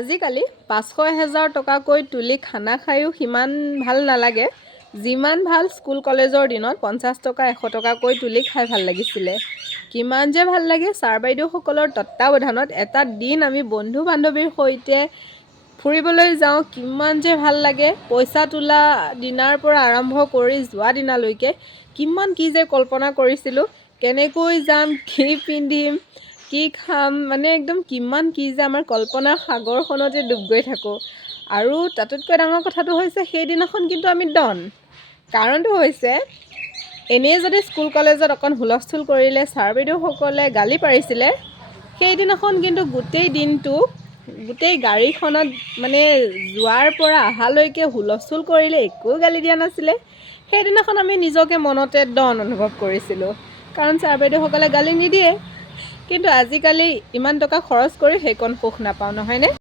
আজিকালি 500-1000 টকাকৈ তুলি খানা খায়ো সিমান ভাল নালাগে। যিমান ভাল স্কুল কলেজৰ দিনত 50 টকা 100 টকাকৈ তুলি খাই ভাল লাগিছিলে। কিমান যে ভাল লাগে ছাৰ বাইদেউসকলৰ তত্ত্বাৱধানত এটা দিন আমি বন্ধু বান্ধৱীৰ সৈতে ফুৰিবলৈ যাওঁ, কিমান যে ভাল লাগে। পইচা তোলা দিনাৰ পৰা আৰম্ভ কৰি যোৱা দিনালৈকে কিমান কি যে কল্পনা কৰিছিলোঁ, কেনেকৈ যাম, কি পিন্ধিম, কি খাম, মানে একদম কিমান কি যে আমাৰ কল্পনাৰ সাগৰখনতে ডুব গৈ থাকোঁ। আৰু তাতোতকৈ ডাঙৰ কথাটো হৈছে সেইদিনাখন কিন্তু আমি ডন। কাৰণটো হৈছে এনেই যদি স্কুল কলেজত অকণ হুলস্থুল কৰিলে ছাৰ বাইদেউসকলে গালি পাৰিছিলে, সেইদিনাখন কিন্তু গোটেই দিনটো গোটেই গাড়ীখনত মানে যোৱাৰ পৰা অহালৈকে হুলস্থুল কৰিলে একো গালি দিয়া নাছিলে। সেইদিনাখন আমি নিজকে মনতে ডন অনুভৱ কৰিছিলোঁ, কাৰণ ছাৰ বাইদেউসকলে গালি নিদিয়ে। কিন্তু আজিকালি ইমান টকা খৰচ কৰি সেইকণ সুখ নাপাওঁ, নহয়নে?